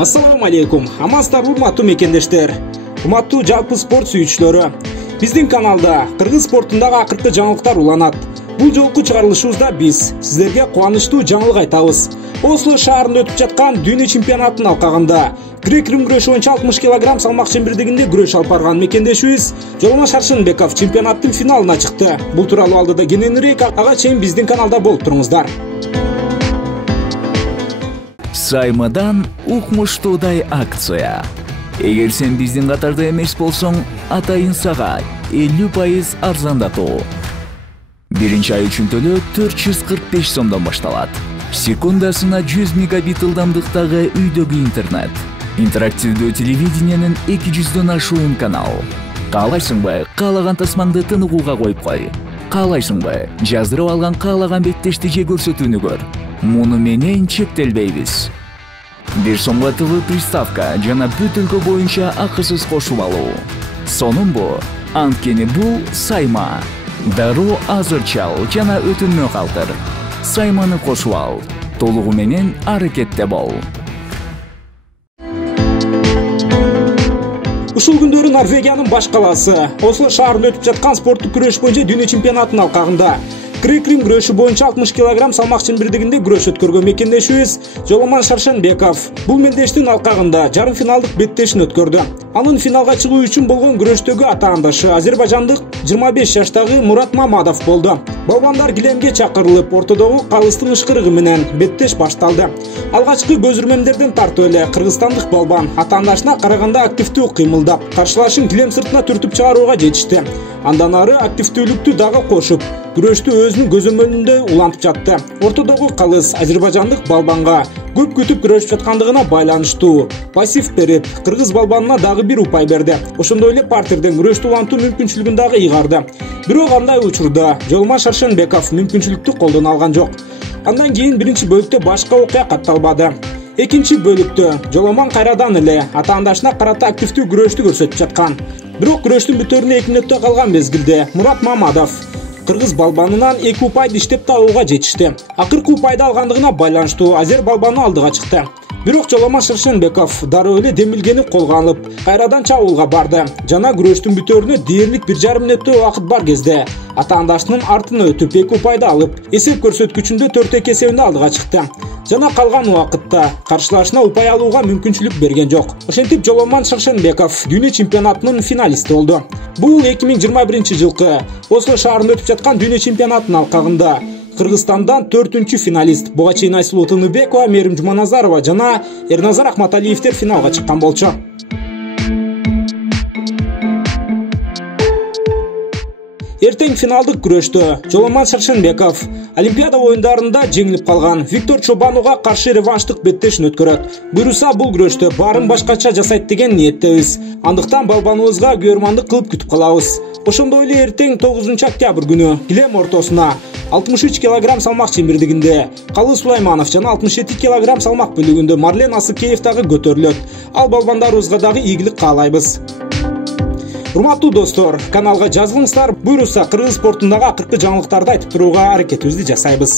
Assalamu alaikum. Амансыздар урматтуу мекендештер. Урматтуу жалпы спорт сүйүүчүлөрү. Биздин каналда кыргыз спортундагы акыркы жаңылыктар уланат. Бул жолку чыгарылышыбызда биз сиздерге кубанычтуу жаңылык айтабыз. Осло шаарында өтүп жаткан дүйнө чемпионатынын алкагында грек-рим күрөшү боюнча 60 кг салмак чембирдигинде күрөш алып барган мекендешибиз Жоломон Шаршенбеков чемпионаттын финалына чыкты. Бул тууралуу алдыда кененирээк ага чейин биздин каналда болуп туруңуздар. Саймадан укмуштуудай акция. Эгер сен биздин катарда эмес болсоң, атайын сага 50% арзандатуу. Биринчи ай үчүн төлөө 445 сомдон башталат. Секундасына 100 мегабит ылдамдыктагы үйдөгү интернет. Интерактивдүү телевидениянын 200дөн ашуун канал. Каалайсыңбы, каалаган тасмаңды тыныгууга коюп кой. Каалайсыңбы, жаздырып алган каалаган беттешти же көрсөтүүнү көр. Муну менен чектелбейбиз. 1 сомго ТВ приставка жана бүт өлкө боюнча акысыз кошуп алуу. Сонун анткени бул Сайма. Дароо азыр чал жана өтүнмө калтыр. Сайманы кошуп ал. Толугу менен аракетте бол. Ушул күндөрү Норвегиянын баш калаасы Осло шаарында өтүп жаткан спорттук күрөш боюнча дүйнө чемпионатынын алкагында грек-рим күрөшү боюнча 60 кг салмак чембирдигинде күрөш өткөргөн мекендешибиз Жоломон Шаршенбеков бул мелдештин алкагында жарым финалдык беттешин өткөрдү. Анын финалга чыгуу үчүн болгон күрөштөгү атаандашы азербайжандык 25 жаштагы Мурат Мамадов болду. Балбандар килемге чакырылып, ортодогу калыстын ышкырыгы менен беттеш башталды. Алгачкы көзүрмөмдөрдөн тартып эле кыргызстандык балбан атаандашына караганда активдүү кыймылдап, каршылашын килем сыртына түртүп чыгарууга жетишти. Андан ары активдүүлүктү дагы кошуп, күрөштү өзүнүн көзөмөлүндө улантып жатты. Ортодогу калыс азербайжандык балбанга көп күтүп күрөшүп жаткандыгына байланыштуу пассив берип, кыргыз балбанына дагы бир упай берди. Ошондой эле партерден күрөштү улантуу мүмкүнчүлүгүн дагы ыйгарды. Бирок андай учурда Жоломон Шаршенбеков мүмкүнчүлүктү колдоно алган жок. Андан кийин биринчи бөлүктө башка окуя катталбады. Экинчи бөлүктө Жоломон кайрадан эле атаандашына карата активдүү күрөштү көрсөтүп жаткан. Бирок күрөштүн бүтөрүнө 2 мүнөттө калган мезгилде Мурат Мамадов кыргыз балбанынан 2 упайды иштеп табууга жетишти. Акыркы упайды алгандыгына байланыштуу азер балбаны алдыга чыкты. Бирок Жоломон Шаршенбеков дароо эле демилгени колго алып, кайрадан чабуулга барды. Жана күрөштүн бүтөрүнө дээрлик 1,5 мүнөттө убакыт бар кезде атаандашынын артына өтүп 2 упайды алып, эсеп көрсөткүчүндө 4-2 эсебинде алдыга чыкты. Жана калган убакытта каршылашына упай алууга мүмкүнчүлүк берген жок. Ошентип Жоломон Шаршенбеков дүйнө чемпионатынын финалисти болду. Бул 2021-жылкы Осло шаарында өтүп жаткан дүйнө чемпионатынын алкагында Кыргызстандан 4-чү финалист Бугачейн Айсулуу Тыныбекова, Мерим Жуманазарова жана Эрназар Ахматалиевдер финалга чыккан болчу. Эртең финалдык күрөштө Жоломон Шаршенбеков Олимпиада оюндарында жеңилип калган Виктор Чобануга каршы реванштык беттешин өткөрөт. Буюрса бул күрөштө баарын башкача жасайт деген ниеттебиз. Андыктан балбаныбызга күбөрмандык кылып күтүп калабыз. Ошондой эле эртең 9 октябрь күнү килем ортосуна 63 кг салмак чембирдигинде Калы Сулайманов жана 67 кг салмак бөлүгүндө Марлен Асыкеев дагы көтөрүлөт. Ал балбандарыбызга дагы ийгилик каалайбыз. Урматтуу достор, каналга жазылыңыздар. Буюрса кыргыз спортундагы акыркы жаңылыктарды айтып турууга аракетибизди жасайбыз.